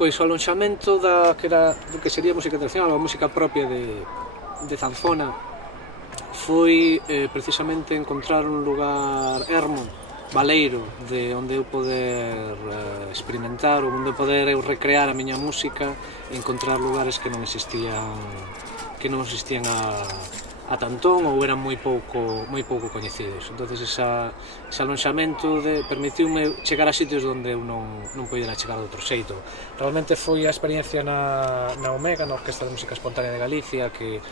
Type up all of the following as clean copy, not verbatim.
Pois o alonxamento do que sería música tradicional, a música propia de zanfona, foi precisamente encontrar un lugar ermo, baleiro, de onde eu poder experimentar, onde poder eu recrear a miña música e encontrar lugares que non existían a tantón ou eran moi pouco coñecidos. Entonces ese alonxamento permitiume chegar a sitios onde eu non podera chegar de outro xeito. Realmente foi a experiencia na Omega, na Orquestra de Música Espontánea de Galicia, que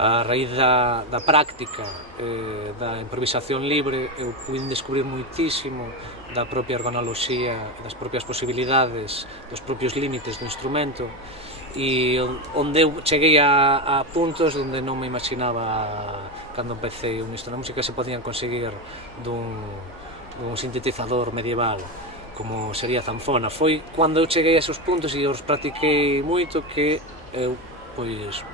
a raíz da práctica, da improvisación libre, eu pude descubrir moitísimo da propia organoloxía, das propias posibilidades, dos propios límites do instrumento, e onde eu cheguei a puntos onde non me imaginaba cando empecé un instrumento. A música se podían conseguir dun sintetizador medieval, como sería a zanfona. Foi cando eu cheguei a esos puntos e os practiquei moito que eu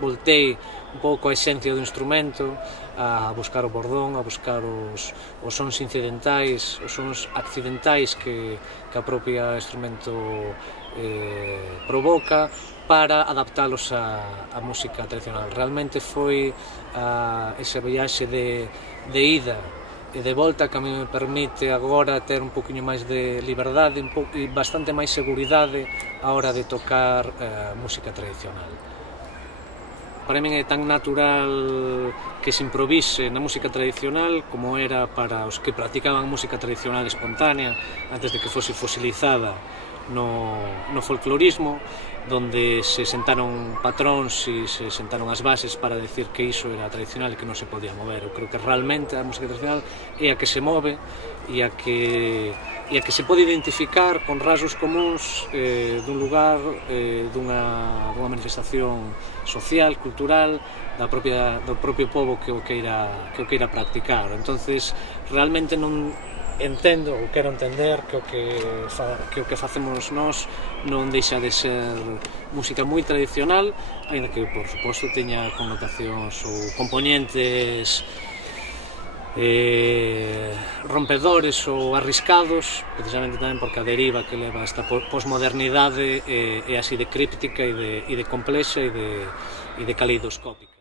voltei un pouco a esencia do instrumento, a buscar o bordón, a buscar os sons incidentais, os sons accidentais que a propia instrumento provoca, para adaptalos á música tradicional. Realmente foi esa viaxe de ida e de volta que a mí me permite agora ter un poquinho máis de liberdade e bastante máis seguridade a hora de tocar música tradicional. Para min é tan natural que se improvise na música tradicional como era para os que practicaban música tradicional espontánea antes de que fose fosilizada no folclorismo, donde se sentaron patróns e se sentaron as bases para decir que iso era tradicional e que non se podía mover. Eu creo que realmente a música tradicional é a que se move e a que se pode identificar con rasgos comuns dun lugar, dunha manifestación social, cultural, do propio pobo que o queira practicar. Entonces, realmente non entendo ou quero entender que o que facemos nós non deixa de ser música moi tradicional, aínda que, por suposto, teña connotacións ou componentes rompedores ou arriscados, precisamente tamén porque a deriva que leva esta posmodernidade é así de críptica e de complexa e de caleidoscópica.